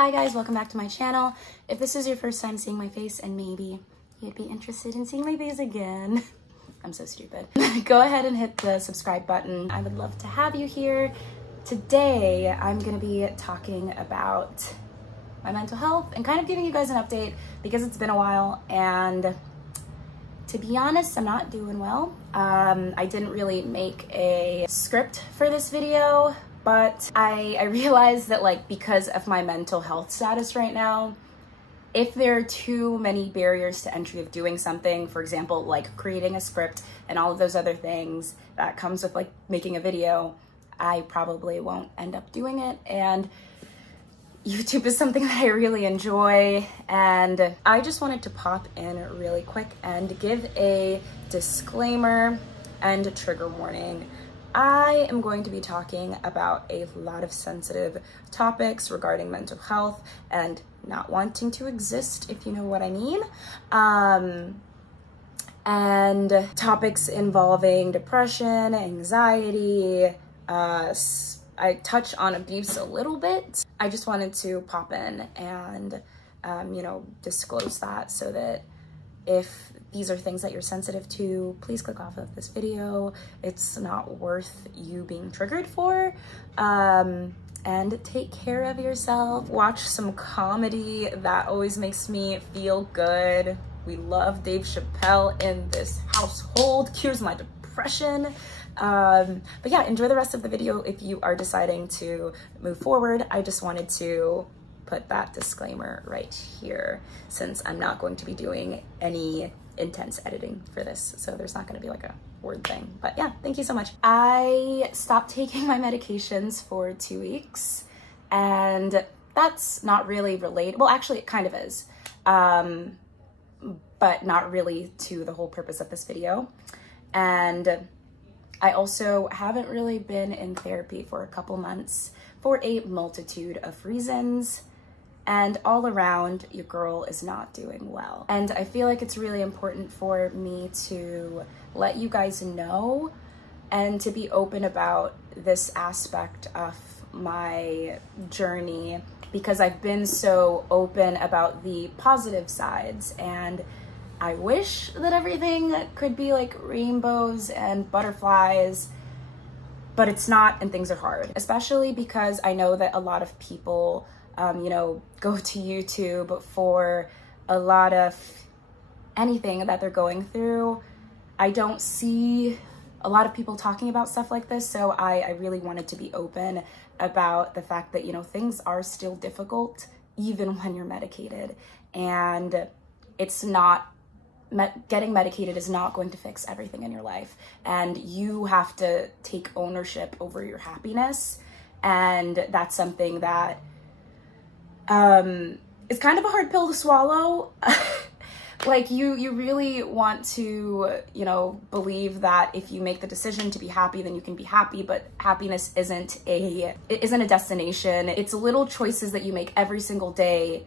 Hi guys, welcome back to my channel. If this is your first time seeing my face and maybe you'd be interested in seeing my face again, I'm so stupid. Go ahead and hit the subscribe button. I would love to have you here. Today, I'm gonna be talking about my mental health and kind of giving you guys an update because it's been a while, and to be honest, I'm not doing well. I didn't really make a script for this video, but I realized that, like, because of my mental health status right now, if there are too many barriers to entry of doing something, for example, like creating a script and all of those other things that comes with like making a video, I probably won't end up doing it. And YouTube is something that I really enjoy, and I just wanted to pop in really quick and give a disclaimer and a trigger warning. I am going to be talking about a lot of sensitive topics regarding mental health and not wanting to exist, if you know what I mean. And topics involving depression, anxiety, I touch on abuse a little bit. I just wanted to pop in and, you know, disclose that so that if these are things that you're sensitive to, please click off of this video. It's not worth you being triggered for. And take care of yourself. Watch some comedy. That always makes me feel good. We love Dave Chappelle in this household. Cures my depression. But yeah, enjoy the rest of the video if you are deciding to move forward. I just wanted to put that disclaimer right here, since I'm not going to be doing any intense editing for this, so there's not going to be like a word thing. But yeah, thank you so much. I stopped taking my medications for 2 weeks, and that's not really related. Well, actually it kind of is, but not really to the whole purpose of this video. And I also haven't really been in therapy for a couple months for a multitude of reasons. And all around, your girl is not doing well. And I feel like it's really important for me to let you guys know and to be open about this aspect of my journey, because I've been so open about the positive sides, and I wish that everything could be like rainbows and butterflies, but it's not, and things are hard, especially because I know that a lot of people you know, go to YouTube for a lot of anything that they're going through. I don't see a lot of people talking about stuff like this, so I really wanted to be open about the fact that, you know, things are still difficult even when you're medicated, and it's not, getting medicated is not going to fix everything in your life, and you have to take ownership over your happiness. And that's something that it's kind of a hard pill to swallow. Like you really want to, you know, believe that if you make the decision to be happy, then you can be happy, but happiness isn't a destination. It's little choices that you make every single day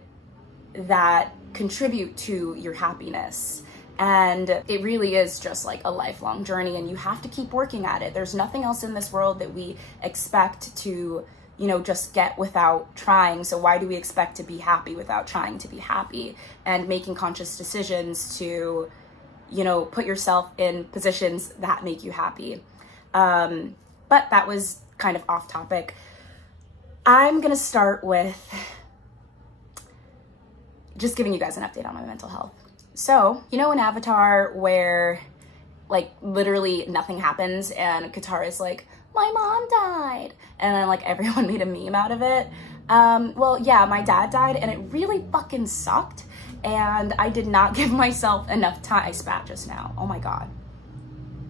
that contribute to your happiness. And it really is just like a lifelong journey, and you have to keep working at it. There's nothing else in this world that we expect to, you know, just get without trying. So why do we expect to be happy without trying to be happy and making conscious decisions to, you know, put yourself in positions that make you happy? But that was kind of off topic. I'm gonna start with just giving you guys an update on my mental health. So, you know, in Avatar where like literally nothing happens and Katara is like, my mom died, and then like everyone made a meme out of it. Well, yeah, my dad died, and it really fucking sucked, and I did not give myself enough time. I spat just now. Oh my god,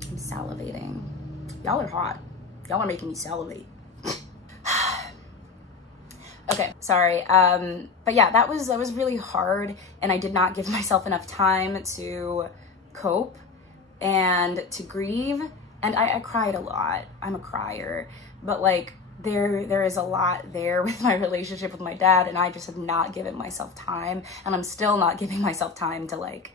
I'm salivating. Y'all are hot. Y'all are making me salivate. Okay, sorry. But yeah, that was really hard, and I did not give myself enough time to cope and to grieve. And I cried a lot. I'm a crier, but like there is a lot there with my relationship with my dad, and I just have not given myself time, and I'm still not giving myself time to like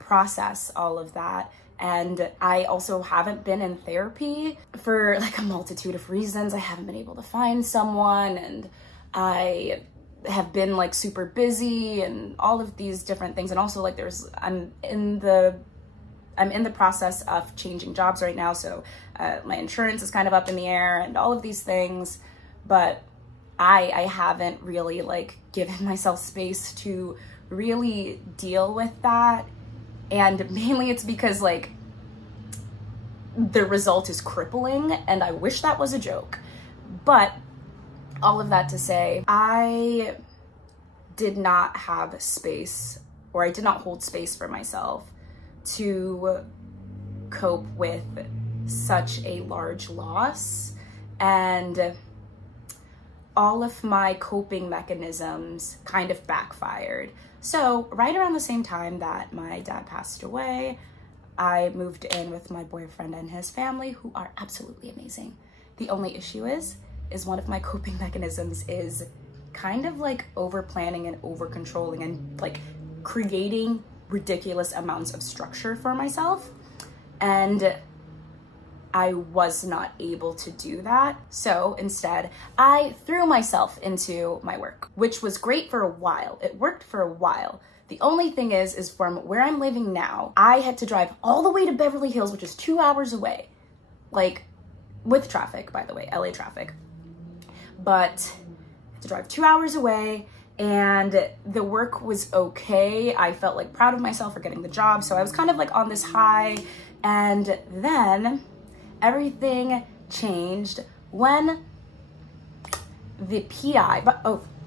process all of that. And I also haven't been in therapy for like a multitude of reasons. I haven't been able to find someone, and I have been like super busy and all of these different things. And also like I'm in the process of changing jobs right now. So my insurance is kind of up in the air and all of these things, but I haven't really like given myself space to really deal with that. And mainly it's because like the result is crippling and I wish that was a joke. But all of that to say, I did not have space, or I did not hold space for myself to cope with such a large loss. And all of my coping mechanisms kind of backfired. So right around the same time that my dad passed away, I moved in with my boyfriend and his family, who are absolutely amazing. The only issue is one of my coping mechanisms is kind of like over planning and over controlling and like creating ridiculous amounts of structure for myself. And I was not able to do that. So instead, I threw myself into my work, which was great for a while. It worked for a while. The only thing is from where I'm living now, I had to drive all the way to Beverly Hills, which is 2 hours away. Like, with traffic, by the way, LA traffic. But I had to drive 2 hours away, and the work was okay. I felt like proud of myself for getting the job. So I was kind of like on this high. And then everything changed when the PI,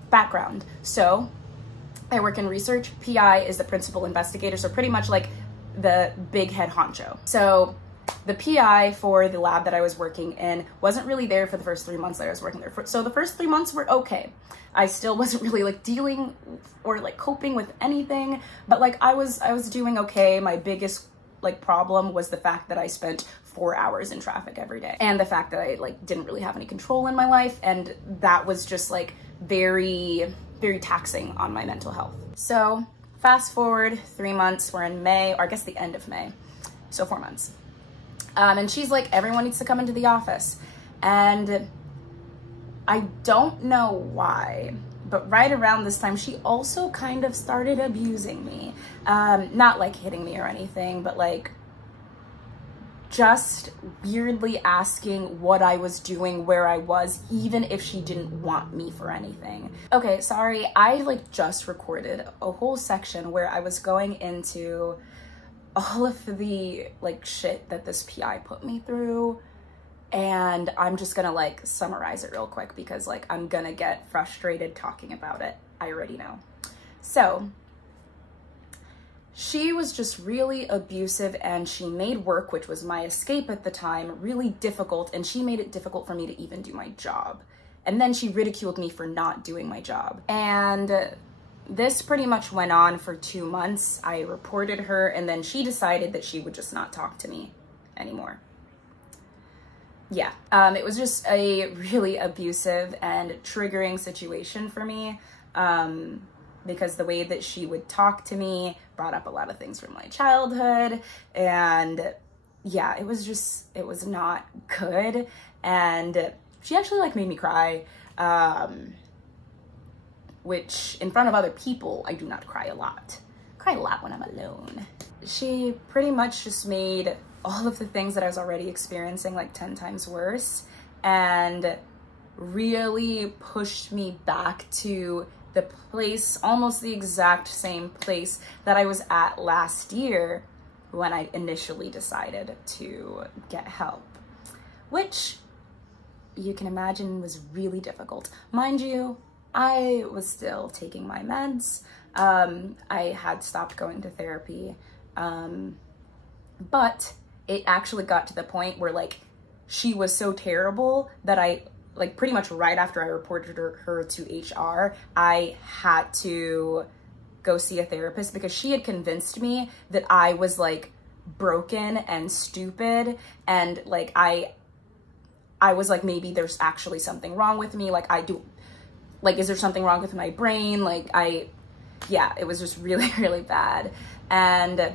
background. So I work in research. PI is the principal investigator. So pretty much like the big head honcho. So the PI for the lab that I was working in wasn't really there for the first 3 months that I was working there. So the first 3 months were okay. I still wasn't really like dealing or like coping with anything, but like I was doing okay. My biggest like problem was the fact that I spent 4 hours in traffic every day, and the fact that I like didn't really have any control in my life, and that was just like very, very taxing on my mental health. So fast forward 3 months, we're in May, or I guess the end of May, so 4 months. And she's like, everyone needs to come into the office. And I don't know why, but right around this time, she also kind of started abusing me. Not like hitting me or anything, but like just weirdly asking what I was doing, where I was, even if she didn't want me for anything. Okay, sorry, I like just recorded a whole section where I was going into all of the like shit that this PI put me through. And I'm just gonna like summarize it real quick because like I'm gonna get frustrated talking about it. I already know. So she was just really abusive, and she made work, which was my escape at the time, really difficult, and she made it difficult for me to even do my job. And then she ridiculed me for not doing my job. And this pretty much went on for 2 months. I reported her, and then she decided that she would just not talk to me anymore. Yeah, it was just a really abusive and triggering situation for me, because the way that she would talk to me brought up a lot of things from my childhood, and yeah, it was not good. And she actually like made me cry, which in front of other people, I do not cry a lot. I cry a lot when I'm alone. She pretty much just made all of the things that I was already experiencing like 10 times worse, and really pushed me back to the place, almost the exact same place that I was at last year when I initially decided to get help, which you can imagine was really difficult. Mind you, I was still taking my meds. I had stopped going to therapy, but it actually got to the point where like she was so terrible that I like pretty much right after I reported her to HR, I had to go see a therapist because she had convinced me that I was like broken and stupid, and like I was like, maybe there's actually something wrong with me. Like is there something wrong with my brain? Yeah, it was just really, really bad. And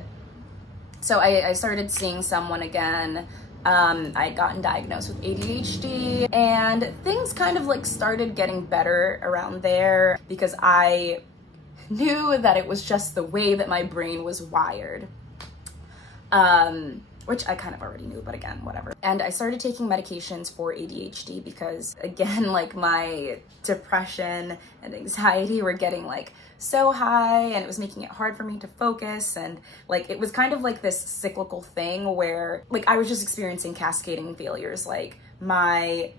so I started seeing someone again, I had gotten diagnosed with ADHD, and things kind of like started getting better around there because I knew that it was just the way that my brain was wired. Which I kind of already knew, but again, whatever. And I started taking medications for ADHD because, again, like my depression and anxiety were getting like so high, and it was making it hard for me to focus. And like, it was kind of like this cyclical thing where like I was just experiencing cascading failures. Like my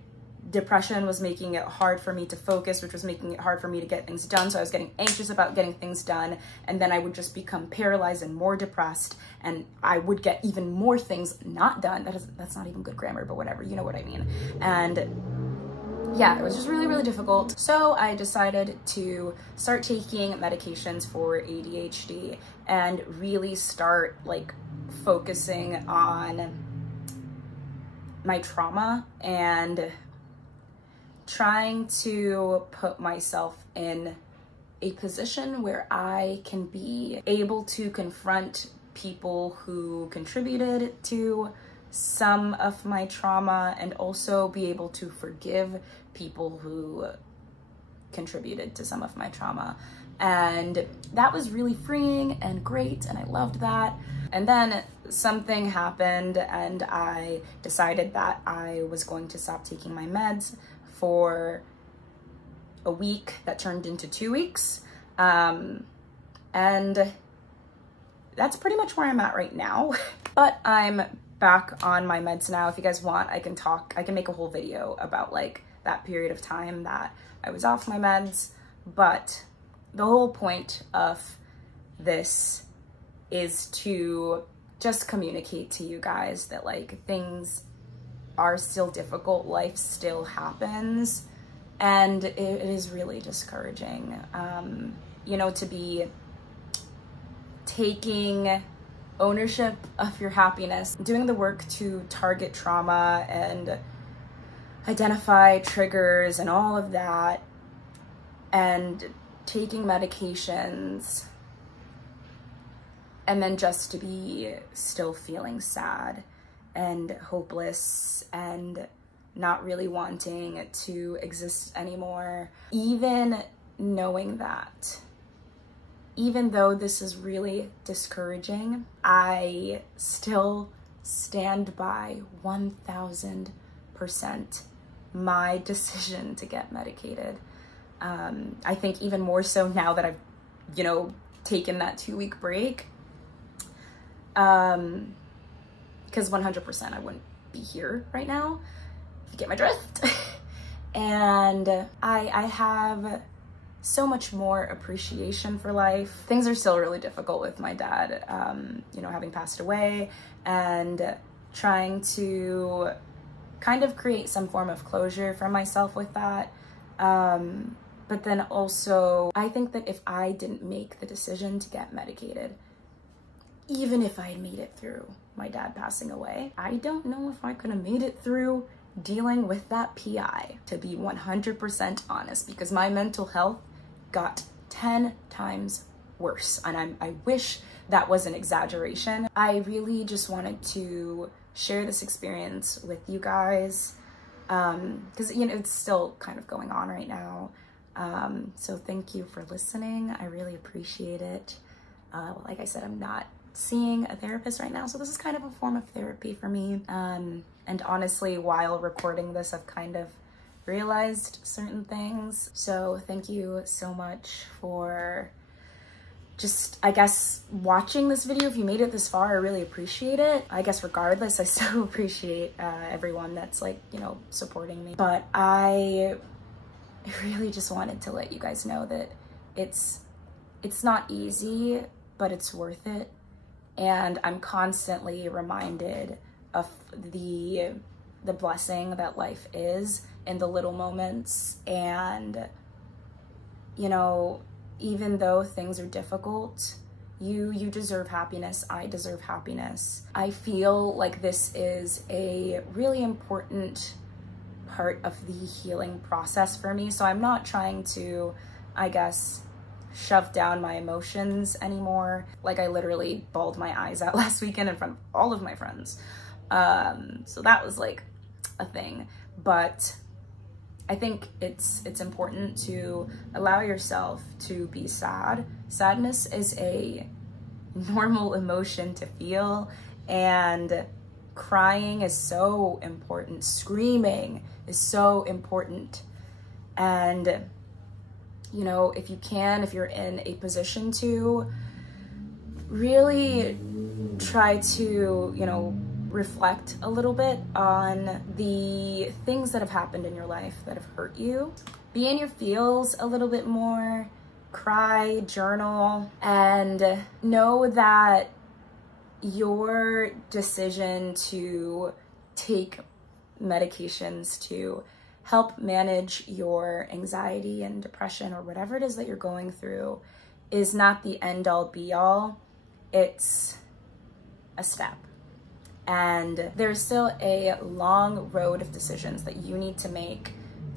depression was making it hard for me to focus, which was making it hard for me to get things done. So I was getting anxious about getting things done, and then I would just become paralyzed and more depressed, and I would get even more things not done. That's not even good grammar, but whatever, you know what I mean. And yeah, it was just really, really difficult. So I decided to start taking medications for ADHD and really start like focusing on my trauma and trying to put myself in a position where I can be able to confront people who contributed to some of my trauma, and also be able to forgive people who contributed to some of my trauma. And that was really freeing and great, and I loved that. And then something happened, and I decided that I was going to stop taking my meds for a week. That turned into 2 weeks. And that's pretty much where I'm at right now. But I'm back on my meds now. If you guys want, I can make a whole video about like that period of time that I was off my meds. But the whole point of this is to just communicate to you guys that like things are still difficult, life still happens, and it is really discouraging, you know, to be taking ownership of your happiness, doing the work to target trauma and identify triggers and all of that, and taking medications, and then just to be still feeling sad and hopeless and not really wanting to exist anymore. Even knowing that, even though this is really discouraging, I still stand by 1000% my decision to get medicated. I think even more so now that I've, you know, taken that 2-week break. Because 100% I wouldn't be here right now, if you get my drift. And I have so much more appreciation for life. Things are still really difficult with my dad, you know, having passed away, and trying to kind of create some form of closure for myself with that. But then also, I think that if I didn't make the decision to get medicated, even if I had made it through my dad passing away, I don't know if I could have made it through dealing with that PI, to be 100% honest, because my mental health got 10 times worse. And I wish that was an exaggeration. I really just wanted to share this experience with you guys, because, you know, it's still kind of going on right now. So thank you for listening. I really appreciate it. Like I said, I'm not seeing a therapist right now, so this is kind of a form of therapy for me. And honestly, while recording this, I've kind of realized certain things. So thank you so much for just, I guess, watching this video. If you made it this far, I really appreciate it. I guess regardless, I still appreciate everyone that's like, you know, supporting me. But I really just wanted to let you guys know that it's not easy, but it's worth it. And I'm constantly reminded of the blessing that life is in the little moments. And, you know, even though things are difficult, you deserve happiness. I deserve happiness. I feel like this is a really important part of the healing process for me. So I'm not trying to, I guess, shove down my emotions anymore. Like, I literally bawled my eyes out last weekend in front of all of my friends. So that was like a thing. But I think it's important to allow yourself to be sad. Sadness is a normal emotion to feel, and crying is so important. Screaming is so important. And, you know, if you can, if you're in a position to, really try to, you know, reflect a little bit on the things that have happened in your life that have hurt you. Be in your feels a little bit more, cry, journal, and know that your decision to take medications to help manage your anxiety and depression or whatever it is that you're going through is not the end all be all. It's a step. And there's still a long road of decisions that you need to make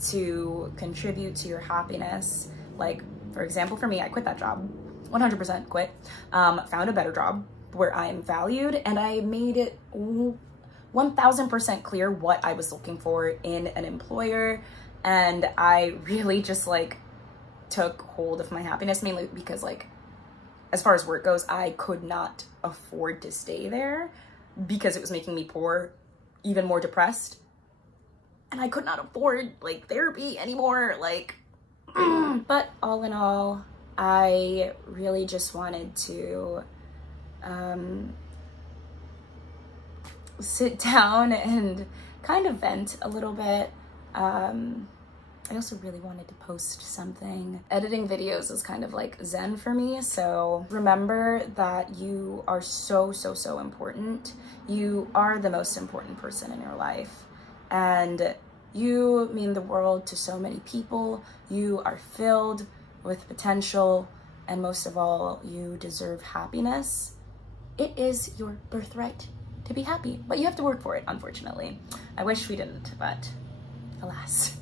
to contribute to your happiness. Like, for example, for me, I quit that job, 100% quit, found a better job where I am valued, and I made it 1000% clear what I was looking for in an employer. And I really just like took hold of my happiness, mainly because, like, as far as work goes, I could not afford to stay there because it was making me poor, even more depressed. And I could not afford like therapy anymore, like, but all in all, I really just wanted to sit down and kind of vent a little bit. I also really wanted to post something. Editing videos is kind of like Zen for me, so remember that you are so, so, so important. You are the most important person in your life, and you mean the world to so many people. You are filled with potential, and most of all, you deserve happiness. It is your birthright to be happy, but you have to work for it, unfortunately. I wish we didn't, but alas.